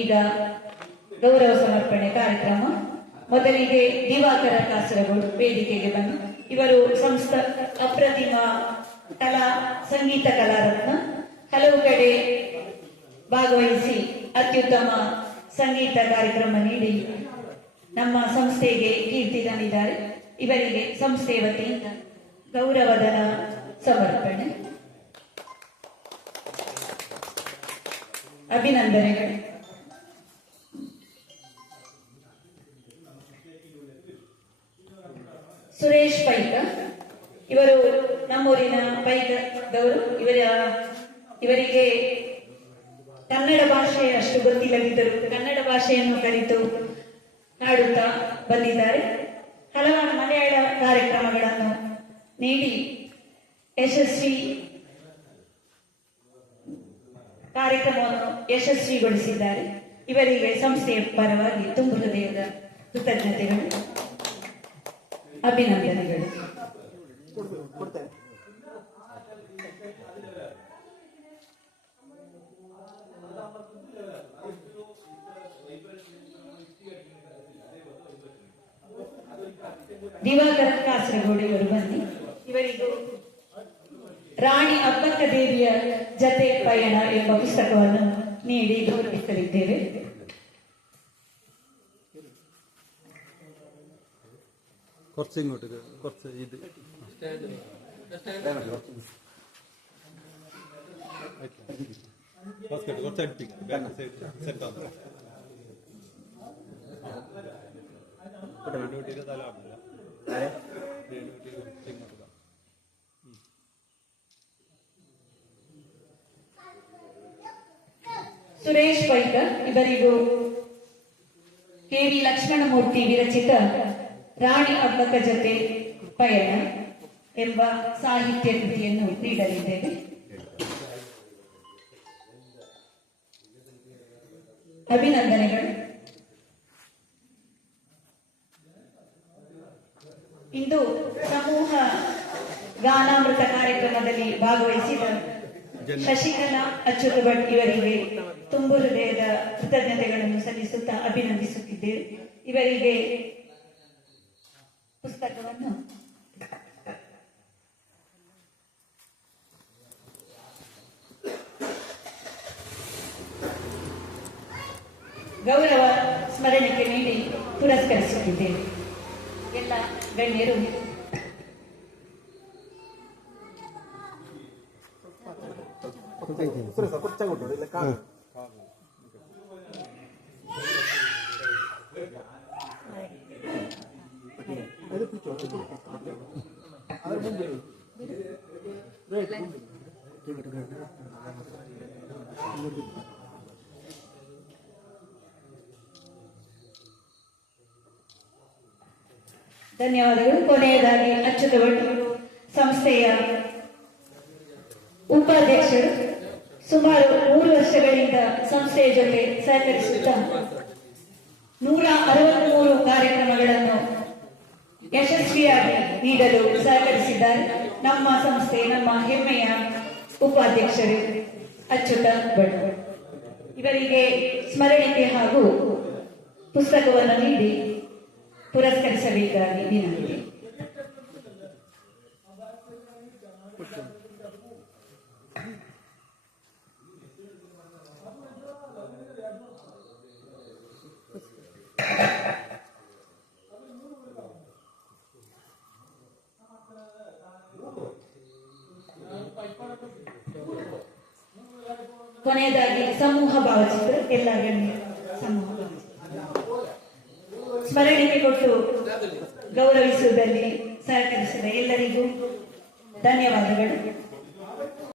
ಈಗ ಗೌರವ ಸಮರ್ಪಣೆ ಕಾರ್ಯಕ್ರಮ. ಮೊದಲಿಗೆ ದಿವಾಕರ ಕಾಸರಗೋಡು ವೇದಿಕೆಗೆ ಬಂದು ಇವರು ಅಪ್ರತಿಮ ಸಂಗೀತ ಕಲಾರತ್ನ, ಹಲವು ಕಡೆ ಭಾಗವಹಿಸಿ ಅತ್ಯುತ್ತಮ ಸಂಗೀತ ಕಾರ್ಯಕ್ರಮ ನೀಡಿ ನಮ್ಮ ಸಂಸ್ಥೆಗೆ ಕೀರ್ತಿ ತಂದಿದ್ದಾರೆ. ಇವರಿಗೆ ಸಂಸ್ಥೆ ವತಿಯಿಂದ ಗೌರವಧನ ಸಮರ್ಪಣೆ. ಅಭಿನಂದನೆಗಳು. ಸುರೇಶ್ ಪೈಕ ಇವರು ನಮ್ಮೂರಿನ ಪೈಕದವರು. ಇವರಿಗೆ ಕನ್ನಡ ಭಾಷೆ ಅಷ್ಟು ಗೊತ್ತಿಲ್ಲದಿದ್ದರೂ ಕನ್ನಡ ಭಾಷೆಯನ್ನು ಕಲಿತು ಹಾಡುತ್ತಾ ಬಂದಿದ್ದಾರೆ. ಹಲವಾರು ಮಲಯಾಳ ಕಾರ್ಯಕ್ರಮಗಳನ್ನು ನೀಡಿ ಕಾರ್ಯಕ್ರಮವನ್ನು ಯಶಸ್ವಿಗೊಳಿಸಿದ್ದಾರೆ. ಇವರಿಗೆ ಸಂಸ್ಥೆಯ ಪರವಾಗಿ ತುಂಬು ಹೃದಯದ ಕೃತಜ್ಞತೆಗಳು, ಅಭಿನಂದನೆಗಳು. ದಿವಾಕರ ಕಾಸರಗೋಡು ಇವರು ಬನ್ನಿ. ಇವರಿಗೂ ರಾಣಿ ಅಬ್ಬಕ್ಕ ದೇವಿಯ ಜತೆ ಪಯಣ ಎಂಬ ಪುಸ್ತಕವನ್ನು ನೀಡಿ ಗೌರವಿಸಲಿದ್ದೇವೆ. ಸುರೇಶ್ ಪೈಕ ಇವರಿಗೂ ಕೆ.ವಿ. ಲಕ್ಷ್ಮಣಮೂರ್ತಿ ವಿರಚಿತ ರಾಣಿ ಅಬ್ಬಕ್ಕ ಜತೆ ಪಯಣ ಎಂಬ ಸಾಹಿತ್ಯ ಕೃತಿಯನ್ನು ನೀಡಲಿದ್ದೇವೆ. ಅಭಿನಂದನೆಗಳು. ಇಂದು ಸಮೂಹ ಗಾನಾಮೃತ ಕಾರ್ಯಕ್ರಮದಲ್ಲಿ ಭಾಗವಹಿಸಿದ ಶಶಿಕಲಾ ಅಚ್ಯುತ ಭಟ್ ಇವರಿಗೆ ತುಂಬು ಹೃದಯದ ಕೃತಜ್ಞತೆಗಳನ್ನು ಸಲ್ಲಿಸುತ್ತಾ ಅಭಿನಂದಿಸುತ್ತಿದ್ದೇವೆ. ಇವರಿಗೆ ಪುಸ್ತಕವನ್ನು ಗೌರವ ಸ್ಮರಣಿಕೆ ನೀಡಿ ಪುರಸ್ಕರಿಸುತ್ತಿದ್ದೇವೆ. ಎಲ್ಲ ಗಣ್ಯರು ಧನ್ಯವಾದಗಳು. ಕೊನೆಯದಾಗಿ ಅಚ್ಯುತ ಭಟ್ ಸಂಸ್ಥೆಯ ಉಪಾಧ್ಯಕ್ಷರು ಸುಮಾರು 3 ವರ್ಷಗಳಿಂದ ಸಂಸ್ಥೆಯ ಜೊತೆ ಸಹಕರಿಸುತ್ತಾ 163 ಕಾರ್ಯಕ್ರಮಗಳನ್ನು ಯಶಸ್ವಿಯಾಗಿ ನೀಡಲು ಸಹಕರಿಸಿದ್ದಾರೆ. ನಮ್ಮ ಸಂಸ್ಥೆ, ನಮ್ಮ ಹೆಮ್ಮೆಯ ಉಪಾಧ್ಯಕ್ಷರು ಅಚ್ಯುತ ಭಟ್ ಇವರಿಗೆ ಸ್ಮರಣಿಕೆ ಹಾಗೂ ಪುಸ್ತಕವನ್ನು ನೀಡಿ ಪುರಸ್ಕರಿಸಬೇಕಾಗಿ ವಿನಂತಿ. ಕೊನೆಯದಾಗಿ ಸಮೂಹ ಭಾವಚಿತ್ರ. ಎಲ್ಲ ಸಮೂಹ ಸ್ಮರಣಿಕೆ ಕೊಟ್ಟು ಗೌರವಿಸುವುದರಲ್ಲಿ ಸಹಕರಿಸಿದ ಎಲ್ಲರಿಗೂ ಧನ್ಯವಾದಗಳು.